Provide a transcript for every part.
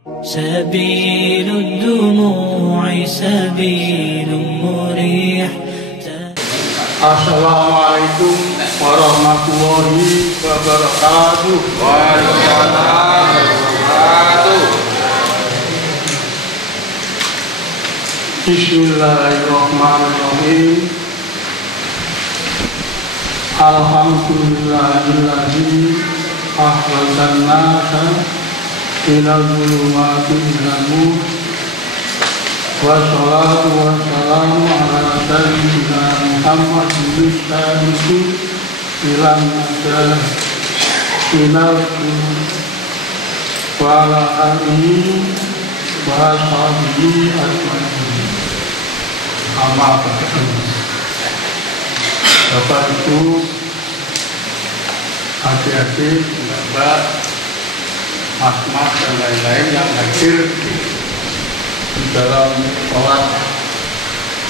سبيل الدموع سبيل مريح. Assalamualaikum warahmatullahi wabarakatuh. Waalaikumsalam warahmatullahi. Bismillahirrahmanirrahim. Alhamdulillahilladzi akhrajana nasa minal zulumati ilal nur. Wassalatu wassalamu ala sayyidina Muhammadin syarifi ilam nadah minal wa ala alihi wa sahbihi ajma'in. Amma ba'du. Bapak Ibu, adik-adik, mbak, mas-mas dan lain-lain yang hadir di dalam sholat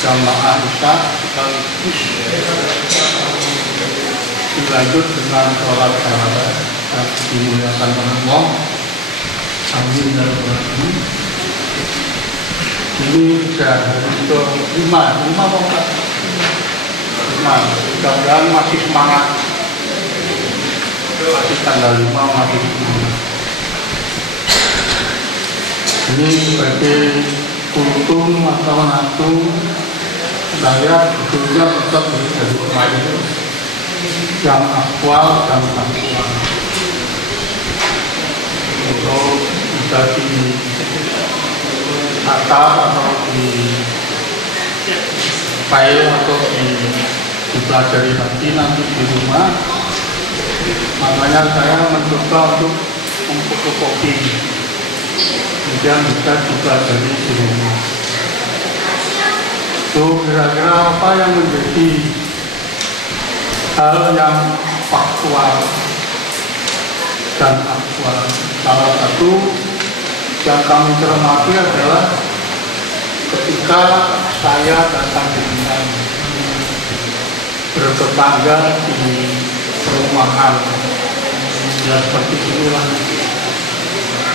jamaah isya sekaligus dilanjut dengan sholat tarawih yang dimuliakan Allah. Amin ya rabbal alamin. Ini sudah hari ke-5 mudah-mudahan masih semangat, masih tanggal 5 masih semangat. Ini sebagai kultum atau natu saya sebetulnya tetap dari kemarin yang aktual dan aktual untuk bisa ditata atau file atau dipelajari lagi nanti di rumah. Makanya saya mencoba untuk memfotokopi kemudian bisa dipelajari di rumah. Itu kira-kira apa yang menjadi hal yang faktual dan aktual. Salah satu yang kami cermati adalah ketika saya datang dengan bertetangga di perumahan, ya seperti inilah.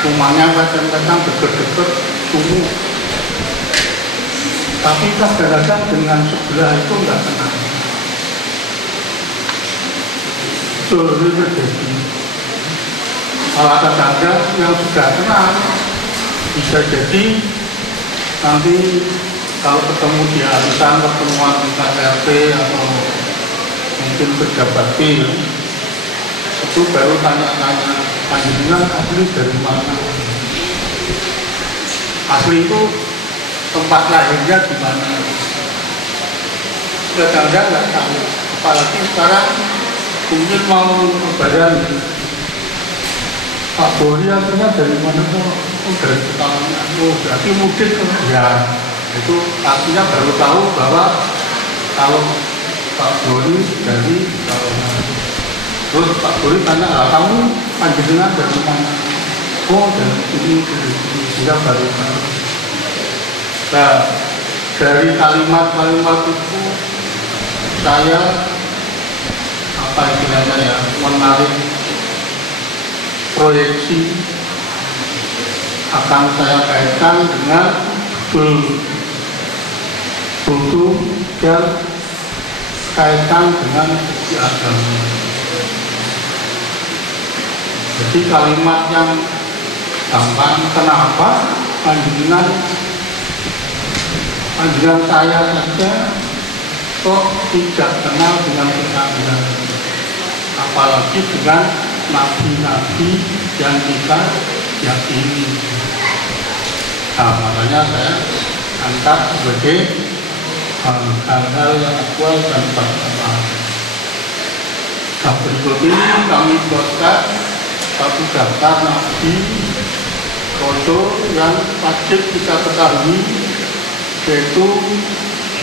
Rumahnya kadang-kadang dekat-dekat sumur, tapi kadang-kadang dengan sebelah itu nggak kenal. Betul, itu terjadi. Kalau tetangga yang sudah kenal, bisa jadi nanti kalau ketemu di arisan pertemuan tingkat RT atau mungkin pejabat pil, itu baru tanya-tanya, panjenengan asli dari mana? Asli itu tempat lahirnya di mana? Kadang-kadang nggak tahu. Apalagi sekarang mungkin mau lebaran, Pak Bori aslinya dari mana? Oh dari Pekalongan. Oh berarti mudik ya. Itu artinya baru tahu bahwa kalau Pak Bori dari Pekalongan. Terus Pak Bori tanya, lah kamu panjenengan dari mana? Oh dari sini, dia baru tahu. Nah, dari kalimat-kalimat itu saya apa istilahnya ya, menarik proyeksi akan saya kaitkan dengan butuh dan kaitan dengan sisi agama. Jadi kalimat yang gampang, kenapa panjenengan saya saja kok tidak kenal dengan tetangga, apalagi dengan nabi-nabi yang kita yakini. Nah, makanya saya angkat sebagai hal-hal yang aktual dan faktual. Nah, berikut ini kami buatkan satu daftar nabi rasul yang wajib kita ketahui, yaitu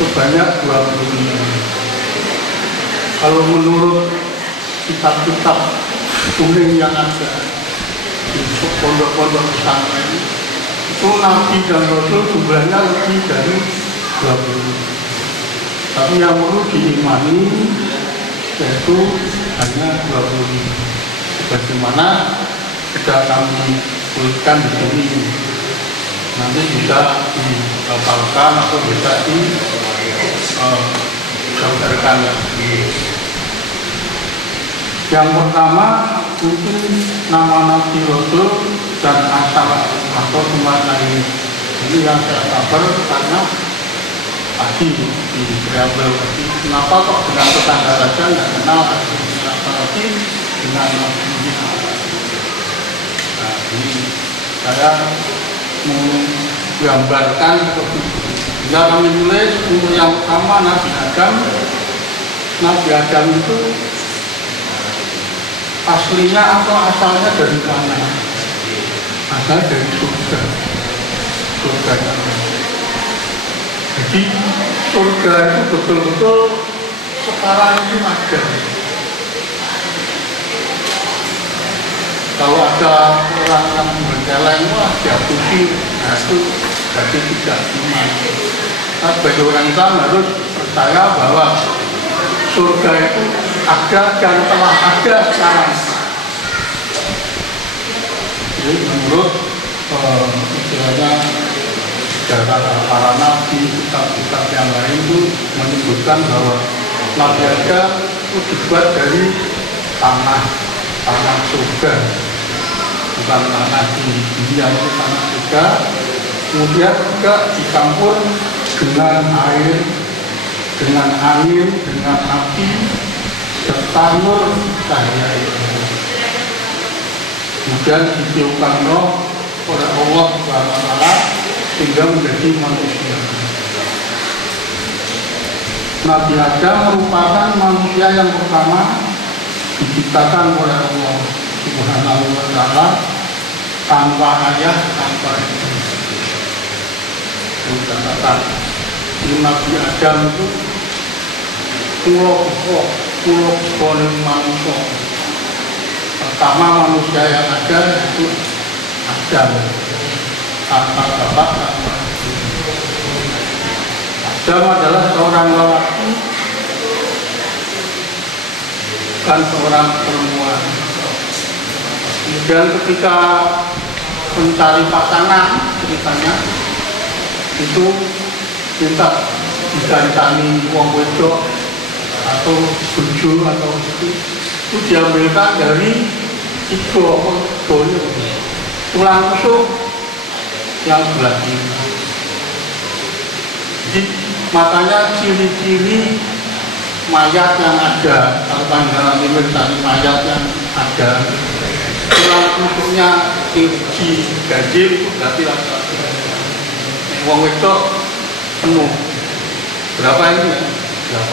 sebanyak 25. Kalau menurut kitab-kitab kuning yang ada di pondok-pondok pesantren, itu nabi dan rasul jumlahnya lebih dari 20. Tapi yang perlu diimani yaitu hanya 25. Bagaimana sudah kami tuliskan di sini, nanti bisa dihafalkan atau bisa digambarkan lagi. Yang pertama mungkin nama Nabi Rasul dan asal atau semacam ini yang saya cover karena tadi di preambel tadi kenapa kok dengan tetangga saja nggak kenal apalagi dengan Nabi ini. Nah ini saya menggambarkan seperti itu. Jika kami tulis untuk yang pertama Nabi Adam. Nabi Adam itu aslinya atau asalnya dari mana? Asal dari surga. Surga. Jadi surga itu betul-betul sekarang ini ada. Kalau ada orang yang berjalan, wah diakuti, nah itu jadi tidak iman. Nah, sebagai orang Islam harus percaya bahwa surga itu ada dan telah ada sekarang. Jadi menurut istilahnya sejarah para nabi, kitab-kitab yang lain itu menyebutkan bahwa Nabi Adam itu dibuat dari tanah surga, bukan tanah di dunia, itu tanah surga. Kemudian juga dicampur dengan air, dengan angin, dengan api, serta nur cahaya itu. Kemudian ditiupkan roh oleh Allah SWT sehingga menjadi manusia. Nabi Adam merupakan manusia yang pertama diciptakan oleh Allah Subhanahu wa Ta'ala tanpa ayah, tanpa ibu. Catatan Nabi Adam itu pulau manusia. Pertama manusia yang ada itu Adam, tanpa bapak, tanpa ibu. Adam adalah seorang lelaki dan seorang perempuan. Dan ketika mencari pasangan ceritanya itu minta dicari wong wedok atau bojo atau itu diambilkan dari tulang rusuk yang sebelah kiri. Jadi makanya ciri-ciri mayat yang ada, kalau pandangan ini tadi mayat yang ada tulang rusuknya tinggi ganjil itu berarti laki-laki. Wong wedok penuh berapa ini ya? 8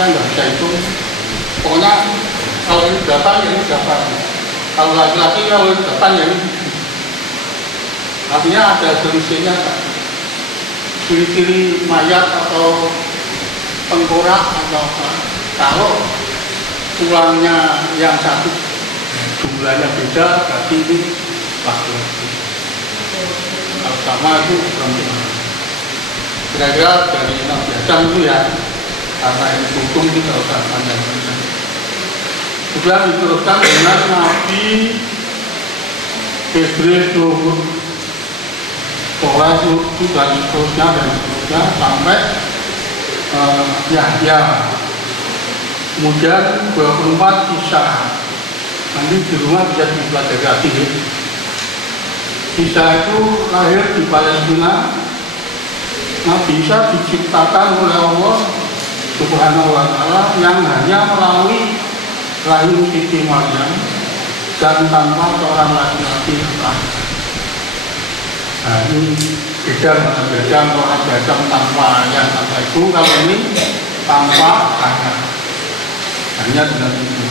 kan nggak bisa hitung. Pokoknya kalau ini 8 ya ini 8. Kalau laki-laki kalau ini 8 ya ini 7. Artinya ada selisihnya. Ciri-ciri mayat atau tengkorak atau apa. Kalau tulangnya yang satu jumlahnya beda berarti ini laki-laki. Kalau sama itu perempuan. Kira-kira dari Nabi Adam itu ya, karena ini hukum kita usah panjang-panjang. Kemudian diteruskan dengan Nabi Idris, Nuh, Toleh, dan seterusnya sampai Yahya. Kemudian 24 Isa. Nanti di rumah bisa dipelajari lagi. Isa itu lahir di Palestina. Nabi Isa diciptakan oleh Allah Subhanahu wa Ta'ala yang hanya melalui rahim Siti Maryam dan tanpa seorang laki-laki. Nah ini beda dengan Nabi Adam tanpa ayah, tanpa ibu. Kalau ini tanpa ayah, hanya dengan ibu.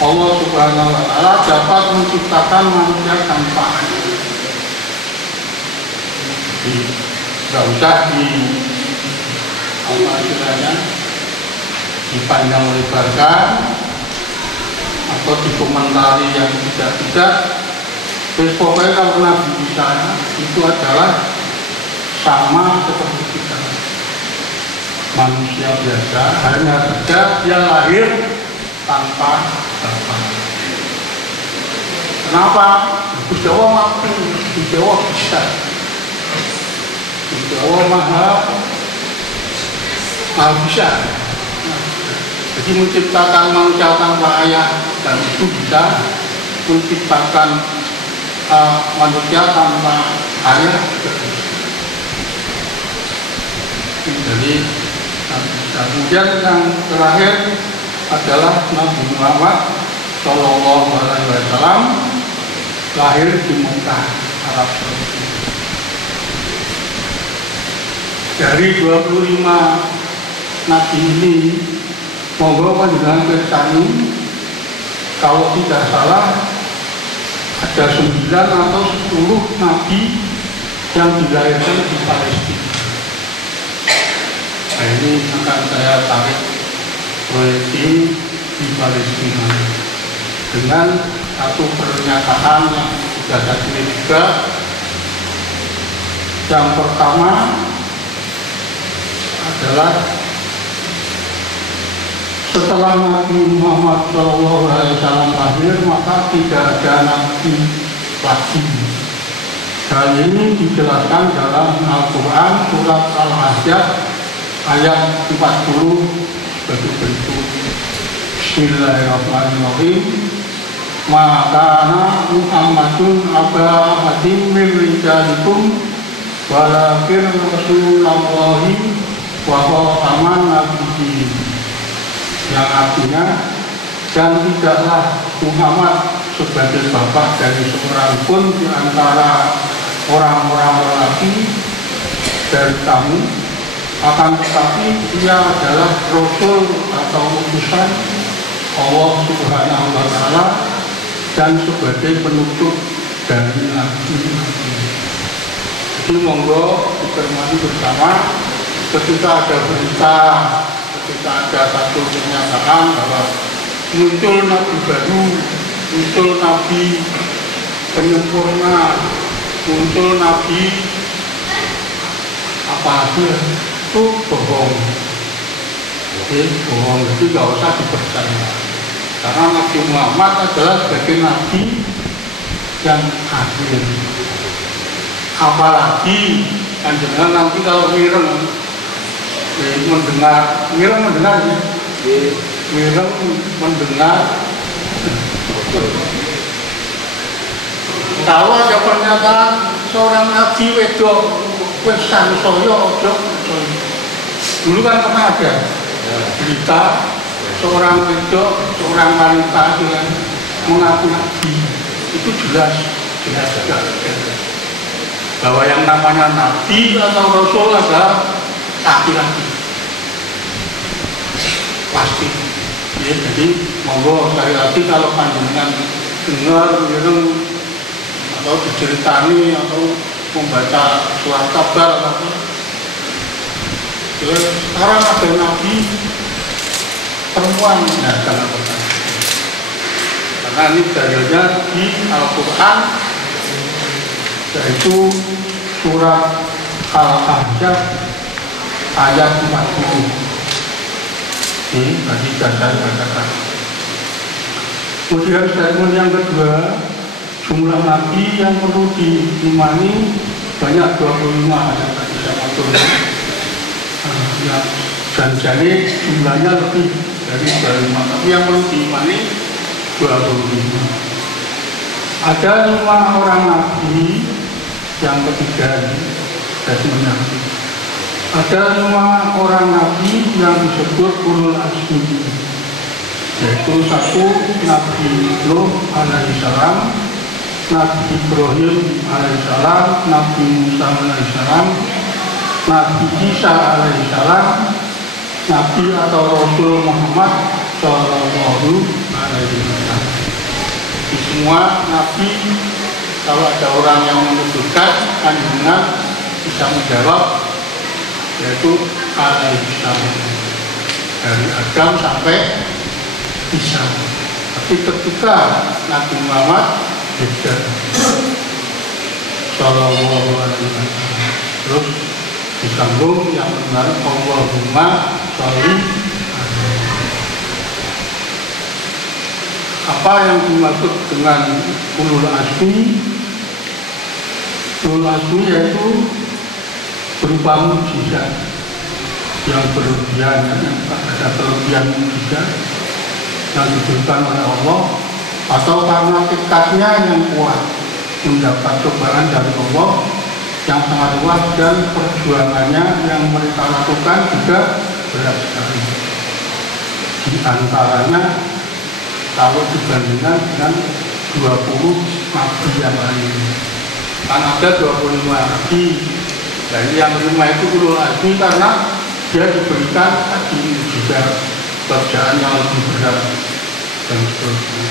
Allah Subhanahu wa Ta'ala dapat menciptakan manusia tanpa ayah. Tidak usah dipanjang lebarkan atau dikomentari yang tidak. Terus pokoknya kalau Nabi Isa itu adalah sama seperti kita, manusia biasa, hanya saja dia lahir tanpa bapak. Kenapa? Gusti Allah mampu, Gusti Allah bisa. Gusti Allah maha bisa. Jadi menciptakan manusia tanpa ayah dan ibu bisa, menciptakan manusia tanpa ayah juga bisa. Jadi kemudian yang terakhir adalah Nabi Muhammad Shallallahu Alaihi Wasallam lahir di Mekah, Arab Saudi. Dari 25 nabi ini, monggo panjenengan kersani, kalau tidak salah ada 9 atau 10 nabi yang dilahirkan di Palestina. Nah, ini akan saya tarik proyeksi di Palestina dengan satu pernyataan yang sudah saya tulis juga. Yang pertama adalah setelah Nabi Muhammad SAW lahir, maka tidak ada nabi lagi. Hal ini dijelaskan dalam Al-Quran surat Al-Ahzab ayat 40 sebagai berikut. Bismillahirrahmanirrahim. Maka Muhammadun aba ahadin min rijalikum walakin Rasulullahi wa khataman nabiyyin. Yang artinya, dan tidaklah Muhammad sebagai bapak dari seorang pun di antara orang-orang lelaki dari kamu, akan tetapi dia adalah Rasul atau utusan Allah Subhanahu wa Ta'ala dan sebagai penutup dari nabi-nabi. Jadi monggo dicermati bersama, ketika ada berita, ketika ada satu pernyataan bahwa muncul nabi baru, muncul nabi penyempurna, muncul nabi apa hasil, itu bohong. Oke, bohong, jadi nggak usah dipercaya. Karena Nabi Muhammad adalah sebagai nabi yang akhir. Apalagi panjenengan nanti kalau mireng mendengar, mireng mendengar ya? Mireng mendengar. Kalau ada pernyataan seorang nabi wedok wis sansaya ojo. Dulu kan pernah ada berita seorang wedok, seorang wanita yang mengaku nabi. Itu jelas bahwa yang namanya nabi atau rasul adalah laki-laki. Pasti. Ya, jadi monggo sekali lagi kalau panjenengan dengar atau diceritani atau membaca surat kabar atau apa, sekarang ada nabi perempuan, ya jangan percaya. Karena ini dalilnya di Al-Quran, yaitu surat Al-Ahzab ayat 40. Ini tadi saya katakan. Kemudian statement yang kedua, jumlah nabi yang perlu diimani banyak 25 yang tadi saya atur. Dan jadi jumlahnya lebih dari 25, tapi yang perlu diimani 25. Ada 5 orang nabi yang ketiga statement nabi. Ada 5 orang nabi yang disebut ulul azmi, yaitu 1 Nabi Nuh alaihissalam, Nabi Ibrahim alaihissalam, Nabi Musa alaihissalam, Nabi Isa alaihissalam, Nabi atau Rasul Muhammad Shallallahu Alaihi Wasallam. Di semua nabi, kalau ada orang yang menyebutkan, panjenengan bisa menjawab, yaitu alaihissalam, dari Adam sampai Isa. Tapi ketika Nabi Muhammad beda, Shallallahu Alaihi Wasallam, terus disambung yang benar Allahumma sholli. Apa yang dimaksud dengan ulul azmi? Ulul azmi yaitu berupa mukjizat yang berlebihan, ada kelebihan mukjizat yang diberikan oleh Allah, atau karena tekadnya yang kuat mendapat cobaan dari Allah yang sangat luas, dan perjuangannya yang mereka lakukan juga berat sekali. Di antaranya kalau dibandingkan dengan 20 nabi yang lain, kan ada 25 nabi, dan yang 5 itu ulul azmi karena dia diberikan tadi juga pekerjaan yang lebih berat dan seterusnya.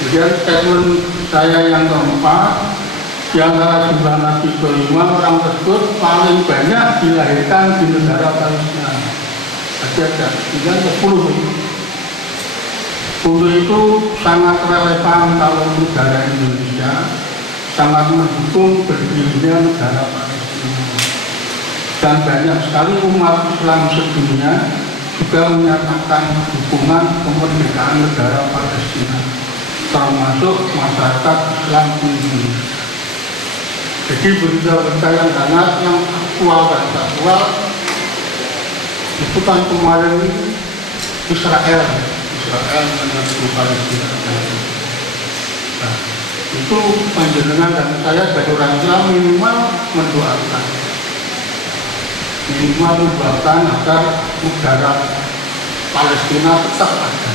Kemudian statement saya yang keempat, di antara jumlah nabi kelima, orang tersebut paling banyak dilahirkan di negara Palestina. Ada 10. Untuk itu sangat relevan kalau negara Indonesia sangat mendukung berdirinya negara Palestina. Dan banyak sekali umat Islam sedunia juga menyatakan dukungan kemerdekaan negara Palestina, termasuk masyarakat Islam Indonesia. Jadi berita-berita yang sangat yang aktual dan aktual itu kan kemarin Israel menyerbu Palestina. Nah, itu panjenengan dan saya sebagai orang Islam minimal mendoakan agar negara Palestina tetap ada.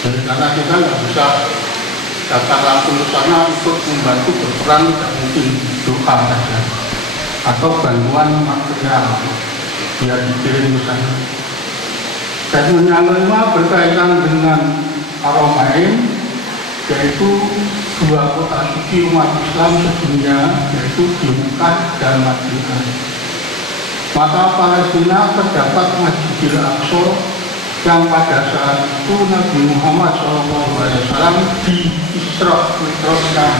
Dan karena kita nggak bisa datang langsung ke sana untuk membantu berperan, tidak mungkin doa saja atau bantuan material biar dikirim ke sana. Dan yang kelima berkaitan dengan Haromain, yaitu 2 kota suci umat Islam sedunia, yaitu di Mekah dan Madinah. Maka Palestina terdapat Masjidil Aqsa yang pada saat itu Nabi Muhammad SAW di-Isra-Mi'rajkan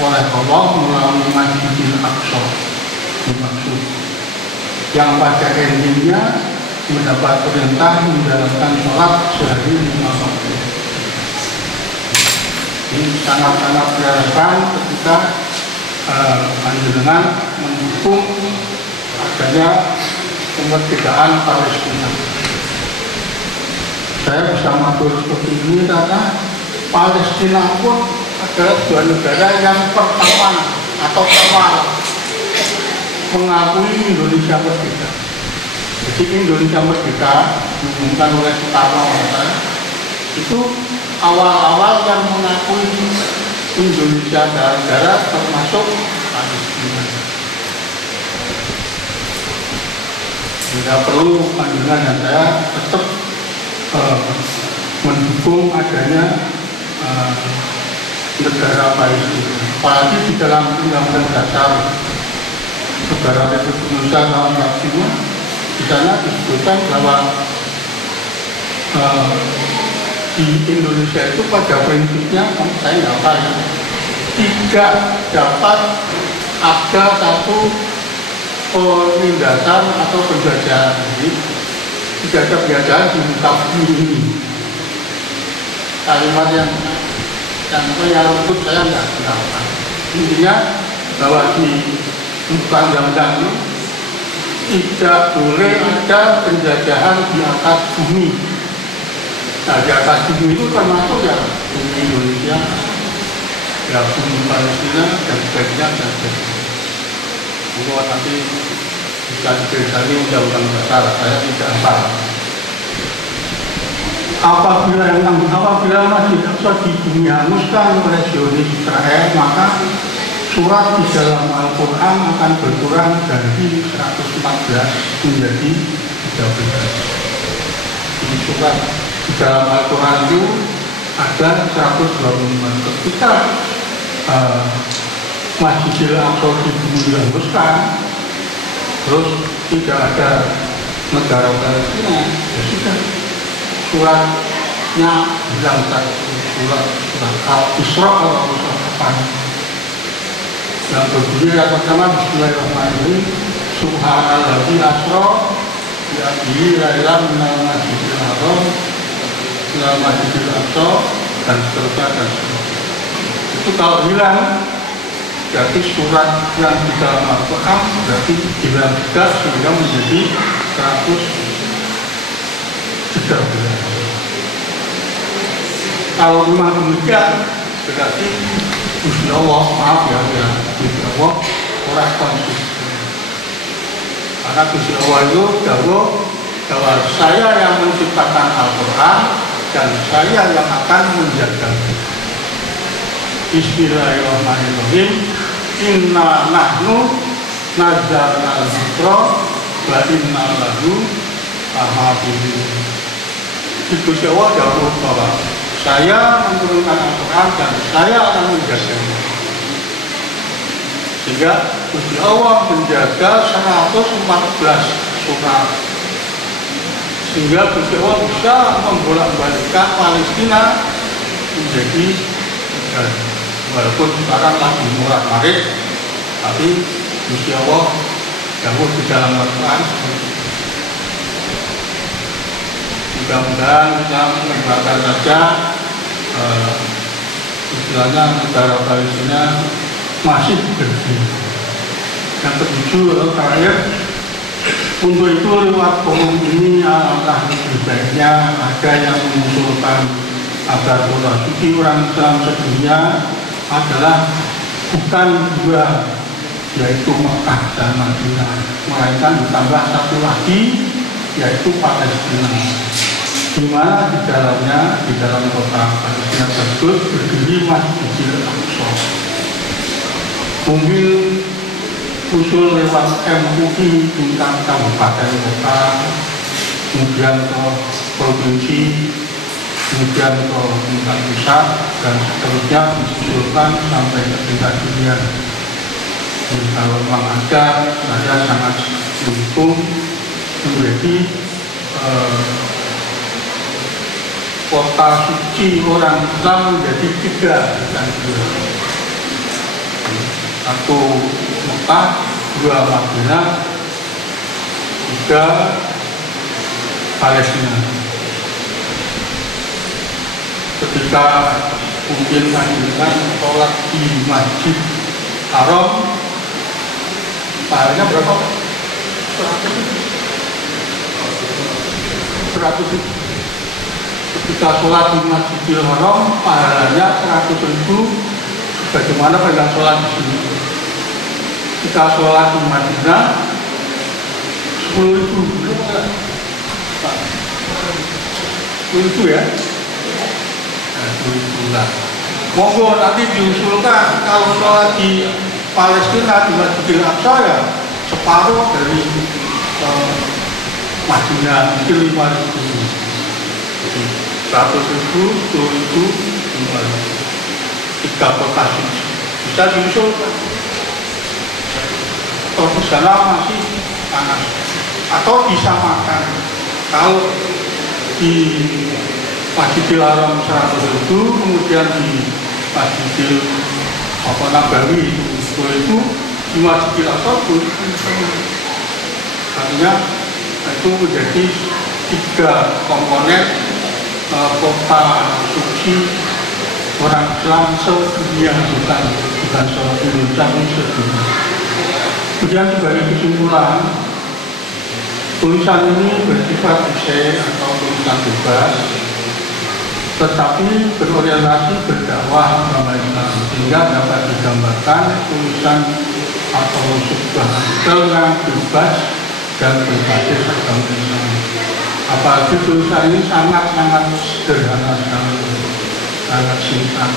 oleh Allah melalui Masjidil Aqsa, dimaksud, yang pada endingnya mendapat perintah menjalankan sholat sehari 5 waktu. Ini sangat-sangat relevan ketika panjenengan mendukung adanya kemerdekaan Palestina. Saya bisa matur seperti ini karena Palestina pun adalah 2 negara yang pertama atau awal mengakui Indonesia merdeka. Jadi Indonesia merdeka diumumkan oleh Soekarno itu awal-awal yang mengakui Indonesia negara termasuk Palestina. Tidak perlu panjenengan dan saya tetap mendukung adanya negara Palestina. Apalagi di dalam Undang-Undang Dasar Negara Republik Indonesia tahun 45, di sana disebutkan bahwa di Indonesia itu pada prinsipnya, saya nggak tahu, tidak dapat ada satu penindasan atau penjajahan. Jadi tidak ada penjajahan di muka bumi ini. Kalimat yang menyangkut saya nggak tahu. Intinya bahwa di muka undang-undang ini tidak boleh ada penjajahan di atas bumi. Nah, di atas bumi itu termasuk ya bumi Indonesia, ya bumi Palestina, dan sebagainya. Kalau nanti bisa dipelajari undang-undang dasar, saya tidak hafal. Apabila Masjid Aqsa di bumi hanguskan oleh Zionis Israel, maka surat di dalam Al-Quran akan berkurang dari 114 menjadi 13. Ini surat di dalam Al-Quran itu ada 125. Ketika Masjidil Aqsa di bumi dihanguskan, terus tidak ada negara Palestina, ya sudah, suratnya bilang surat Al-Isra atau surat apa yang berbunyi yang pertama Bismillahirrahmanirrahim, Subhanalladzi asra diadili Laila minal Masjidil Haram minal Masjidil Aqsa dan seterusnya dan seterusnya. Itu kalau hilang berarti surat yang di dalam Al-Quran berarti hilang juga sehingga menjadi 113. Kalau memang demikian berarti Gusti Allah, maaf ya, Gusti Allah orang konsisten. Karena Gusti Allah itu bahwa saya yang menciptakan Al-Quran dan saya yang akan menjaga. Bismillahirrahmanirrahim. Inna nahnu nazzalna dzikra wa inna lahu lahafizun. Gusti Allah dahulu bahwa saya menurunkan Al-Quran dan saya akan menjaganya. Sehingga Gusti Allah menjaga 114 surat. Sehingga Gusti Allah bisa membolak-balikkan Palestina menjadi negara. Walaupun sekarang lagi murah-marit, tapi Gusti Allah dahulu di dalam Al-Quran. Mudah-mudahan kita mendoakan saja istilahnya negara Palestina masih berdiri. Yang ketujuh terakhir, untuk itu lewat forum ini alangkah lebih baiknya ada yang mengusulkan agar kota suci orang Islam sedunia adalah bukan dua, yaitu Mekah dan Madinah, melainkan ditambah satu lagi, yaitu Palestina, di mana di dalam kota Palestina tersebut berdiri Masjidil Aqsa. Mungkin usul lewat MUI tingkat kabupaten kota, kemudian ke provinsi, kemudian ke tingkat pusat, dan seterusnya disusulkan sampai ke tingkat dunia. Jadi kalau memang ada, saya sangat mendukung menjadi kota suci orang Islam menjadi 3, bukan 2. 1 Mekah, 2 Madinah, 3 Palestina. Ketika mungkin mengajukan sholat di Masjid Haram, pahalanya berapa? 100. Ketika sholat di Masjidil Haram, pahalanya 100.000, bagaimana dengan sholat di sini? Kita sholat di Madinah 10.000, 10.000 ya? 10.000 lah. Monggo nanti diusulkan kalau sholat di Palestina di Masjidil Aqsa ya separuh dari Madinah, mungkin 5.000, 100.000, 10.000, 3 kota suci bisa diusulkan. Atau di sana masih panas, atau disamakan. Kalau di Masjidil Haram 100.000, kemudian di Masjidil Nabawi itu di Masjidil Aqsa artinya itu menjadi 3 komponen kota suci orang Islam sedunia, bukan seluruh Indonesia pun sedunia. Kemudian sebagai kesimpulan, tulisan ini bersifat esai atau tulisan bebas, tetapi berorientasi berdakwah agama Islam, sehingga dapat digambarkan tulisan atau sebuah artikel yang bebas dan berbasis agama Islam. Apalagi tulisan ini sangat-sangat sederhana sekali, sangat singkat.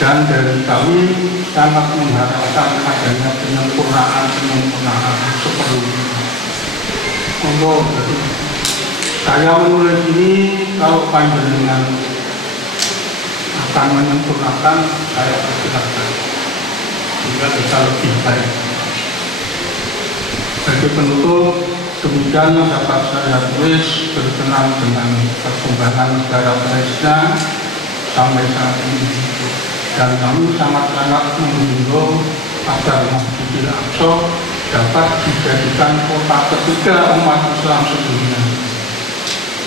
Dan dari kami sangat mengharapkan adanya penyempurnaan seperlunya. Untuk saya menulis ini, kalau panjenengan akan menyempurnakan, saya persilakan sehingga bisa lebih baik. Bagi penutup, demikian dapat saya tulis berkenan dengan perkembangan negara Palestina sampai saat ini. Dan kami sangat-sangat menghimbau agar Masjidil Aqsa dapat dijadikan kota ketiga umat Islam sedunia.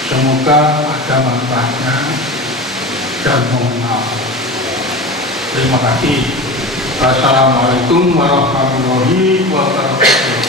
Semoga ada manfaatnya dan mohon maaf. Terima kasih. Wassalamualaikum warahmatullahi wabarakatuh.